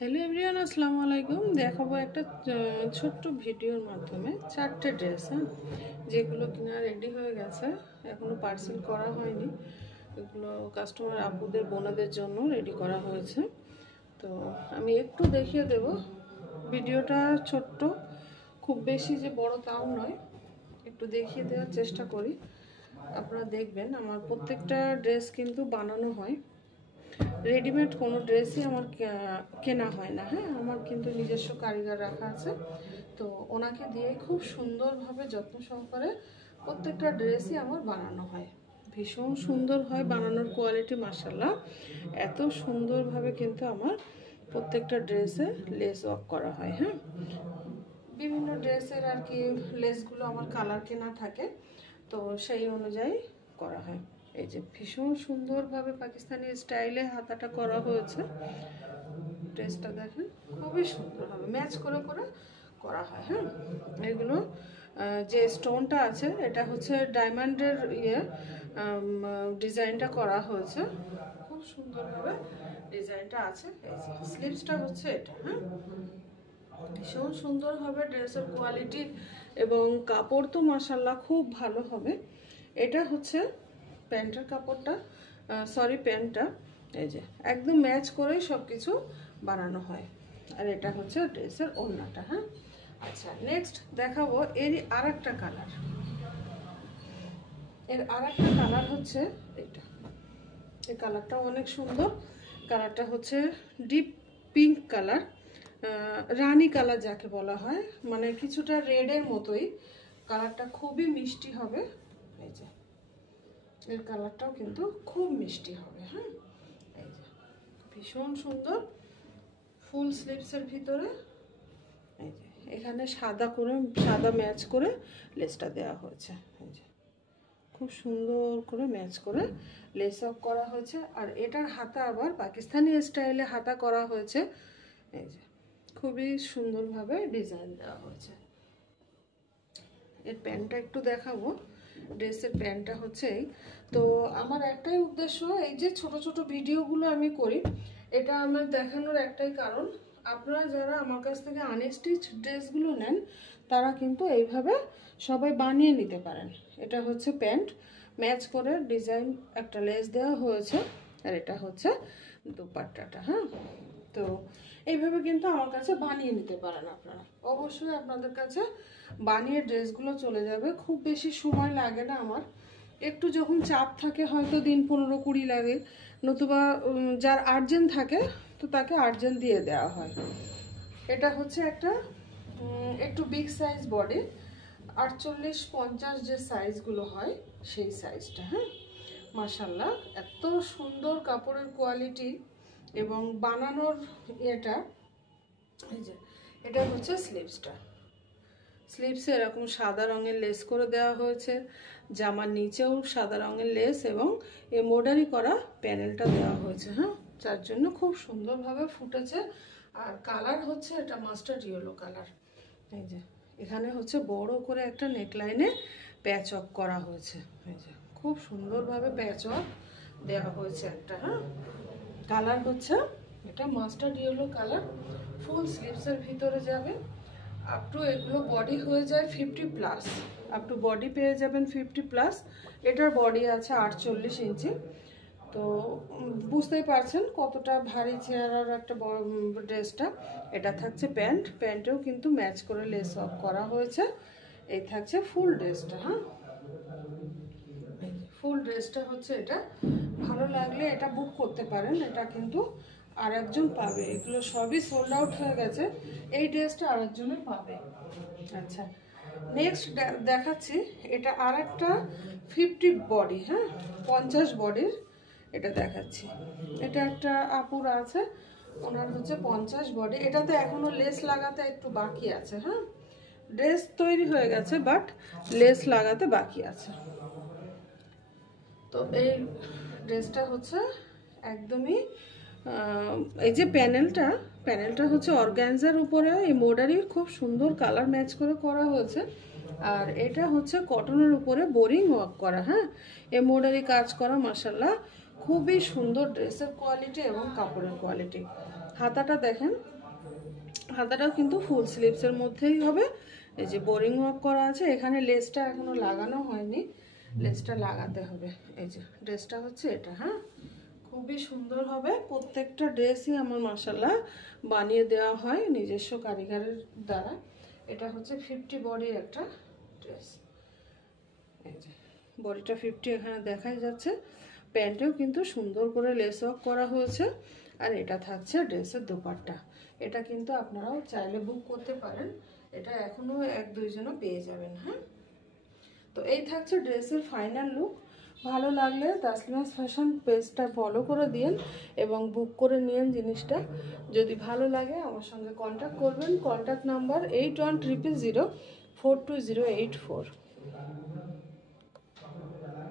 Hello everyone, আসসালামু আলাইকুম। দেখাবো একটা ছোট্ট ভিডিওর মাধ্যমে 4টে ড্রেস, যেগুলো কিনা রেডি হয়ে গেছে, এখনো পার্সেল করা হয়নি। এগুলো কাস্টমার আপুদের বোনাদের জন্য রেডি করা হয়েছে। তো আমি একটু দেখিয়ে দেব। ভিডিওটা ছোট্ট, খুব বেশি যে বড় তাও নয়, একটু দেখিয়ে দেওয়ার চেষ্টা করি। আপনারা দেখবেন আমার প্রত্যেকটা ড্রেস কিন্তু বানানো হয়, রেডিমেড কোনো ড্রেসই আমার কেনা হয় না। হ্যাঁ, আমার কিন্তু নিজস্ব কারিগর রাখা আছে, তো ওনাকে দিয়ে খুব সুন্দরভাবে যত্ন সহকারে প্রত্যেকটা ড্রেসই আমার বানানো হয়। ভীষণ সুন্দর হয় বানানোর কোয়ালিটি, মাশাআল্লাহ। এত সুন্দরভাবে কিন্তু আমার প্রত্যেকটা ড্রেসে লেস ওয়ার্ক করা হয়। হ্যাঁ, বিভিন্ন ড্রেসের আর কি লেসগুলো আমার কালার কেনা থাকে, তো সেই অনুযায়ী করা হয়। এই যে ভীষণ সুন্দরভাবে পাকিস্তানি স্টাইলে হাতাটা করা হয়েছে। ড্রেসটা দেখেন, খুবই সুন্দরভাবে ম্যাচ করে করে করা হয়। হ্যাঁ, এগুলো যে স্টোনটা আছে এটা হচ্ছে ডায়মন্ডের ডিজাইনটা করা হয়েছে, খুব সুন্দরভাবে ডিজাইনটা আছে। এই যে স্লিভসটা হচ্ছে এটা। হ্যাঁ, ভীষণ সুন্দর হবে ড্রেসের কোয়ালিটি, এবং কাপড় তো মাশাআল্লাহ খুব ভালো হবে। এটা হচ্ছে প্যান্টের কাপড়টা, সরি প্যান্টটা। এই যে একদম ম্যাচ করেই সব কিছু বানানো হয়। আর এটা হচ্ছে ড্রেসের ওড়নাটা। হ্যাঁ, আচ্ছা, নেক্সট দেখাবো এরই আর একটা কালার। এর আর একটা কালার হচ্ছে এটা। এই কালারটাও অনেক সুন্দর। কালারটা হচ্ছে ডিপ পিঙ্ক কালার, রানী কালার যাকে বলা হয়, মানে কিছুটা রেডের মতোই। কালারটা খুবই মিষ্টি হবে। এই যে এর কালারটাও কিন্তু খুব মিষ্টি হবে। হ্যাঁ, এই যে ভীষণ সুন্দর ফুল স্লিভসের ভিতরে। এই যে এখানে সাদা করে, সাদা ম্যাচ করে লেসটা দেওয়া হয়েছে। এই যে খুব সুন্দর করে ম্যাচ করে লেস আপ করা হয়েছে। আর এটার হাতা আবার পাকিস্তানি স্টাইলে হাতা করা হয়েছে। এই যে খুবই সুন্দরভাবে ডিজাইন দেওয়া হয়েছে। এর প্যান্টটা একটু দেখাবো। ড্রেসের প্যান্টটা হচ্ছে এই। তো আমার একটাই উদ্দেশ্য, এই যে ছোট ছোট ভিডিওগুলো আমি করি, এটা আমার দেখানোর একটাই কারণ, আপনারা যারা আমার কাছ থেকে আনস্টিচ ড্রেসগুলো নেন তারা কিন্তু এইভাবে সবাই বানিয়ে নিতে পারেন। এটা হচ্ছে প্যান্ট, ম্যাচ করে ডিজাইন একটা লেস দেওয়া হয়েছে, আর এটা হচ্ছে দুপাট্টাটা। হ্যাঁ, তো এইভাবে কিন্তু আমার কাছে বানিয়ে নিতে পারেন আপনারা। অবশ্যই আপনাদের কাছে বানিয়ে ড্রেসগুলো চলে যাবে, খুব বেশি সময় লাগে না আমার। একটু যখন চাপ থাকে হয়তো দিন 15-20 লাগে, নতুবা যার আর্জেন্ট থাকে তো তাকে আর্জেন্ট দিয়ে দেওয়া হয়। এটা হচ্ছে একটা একটু বিগ সাইজ বডি, 48-50 যে সাইজগুলো হয় সেই সাইজটা। হ্যাঁ, মাশাআল্লাহ এত সুন্দর কাপড়ের কোয়ালিটি এবং বানানোর এটা। এই যে এটা হচ্ছে স্লিভসটা। স্লিভসে এরকম সাদা রঙের লেস করে দেওয়া হয়েছে, জামার নিচেও সাদা রঙের লেস এবং এমব্রয়ডারি করা প্যানেলটা দেওয়া হয়েছে। হ্যাঁ, যার জন্য খুব সুন্দরভাবে ফুটেছে। আর কালার হচ্ছে এটা মাস্টার্ড ইয়েলো কালার। এই যে এখানে হচ্ছে বড় করে একটা নেকলাইনে প্যাচ ওয়ার্ক করা হয়েছে। এই যে খুব সুন্দরভাবে প্যাচ ওয়ার্ক দেওয়া হয়েছে একটা। হ্যাঁ, কালার হচ্ছে এটা মাস্টার্ড ইয়েলো কালার। ফুল স্লিভসের ভিতরে যাবে, আপ টু এগুলো বডি হয়ে যায় 50+, আপ টু বডি পেয়ে যাবেন 50+। এটার বডি আছে 48 ইঞ্চি। তো বুঝতেই পারছেন কতটা ভারী চেহারার একটা ড্রেসটা। এটা থাকছে প্যান্ট, প্যান্টেও কিন্তু ম্যাচ করে লেস ওয়ার্ক করা হয়েছে। এই থাকছে ফুল ড্রেসটা। হ্যাঁ, ফুল ড্রেসটা হচ্ছে এটা। ভালো লাগলে এটা বুক করতে পারেন, এটা কিন্তু আরেকজন পাবে। এগুলো সবই সোল্ড আউট হয়ে গেছে, এই ড্রেসটা আরেকজনের পাবে। আচ্ছা, নেক্সট দেখাচ্ছি। এটা আর একটা 50 বডি, হ্যাঁ 50 বডির এটা দেখাচ্ছি। এটা একটা আপুর আছে, ওনার হচ্ছে 50 বডি। এটাতে এখনো লেস লাগাতে একটু বাকি আছে। হ্যাঁ, ড্রেস তৈরি হয়ে গেছে বাট লেস লাগাতে বাকি আছে। তো এই ড্রেসটা হচ্ছে একদমই এই যে প্যানেলটা হচ্ছে অর্গানজার উপরে এমব্রয়ডারি খুব সুন্দর কালার ম্যাচ করে করা হয়েছে। আর এটা হচ্ছে কটনের উপরে বোরিং ওয়ার্ক করা। হ্যাঁ, এমব্রয়ডারি কাজ করা, মাশাআল্লাহ খুবই সুন্দর ড্রেসের কোয়ালিটি এবং কাপড়ের কোয়ালিটি। হাতাটা দেখেন, হাতাটাও কিন্তু ফুল স্লিভসের মধ্যেই হবে। এই যে বোরিং ওয়ার্ক করা আছে, এখানে লেসটা এখনো লাগানো হয়নি, লেসটা লাগাতে হবে। এই যে ড্রেসটা হচ্ছে এটা। হ্যাঁ, খুবই সুন্দর হবে। প্রত্যেকটা ড্রেসই আমার মাশাআল্লাহ বানিয়ে দেওয়া হয় নিজস্ব কারিগরের দ্বারা। এটা হচ্ছে 50 বডির একটা ড্রেস। এই যে বডিটা 50 এখানে দেখাই যাচ্ছে। প্যান্টেও কিন্তু সুন্দর করে লেস ওয়ার্ক করা হয়েছে। আর এটা থাকছে ড্রেসের দোপাট্টা। এটা কিন্তু আপনারাও চাইলে বুক করতে পারেন, এটা এখনো 1-2 জনও পেয়ে যাবেন। হ্যাঁ, তো এই থাকছে ড্রেসের ফাইনাল লুক। ভালো লাগলে তাসলিমাস ফ্যাশন পেজটা ফলো করে দিন এবং বুক করে নিন জিনিসটা। যদি ভালো লাগে আমার সঙ্গে কন্ট্যাক্ট করবেন। Contact number 8100042084।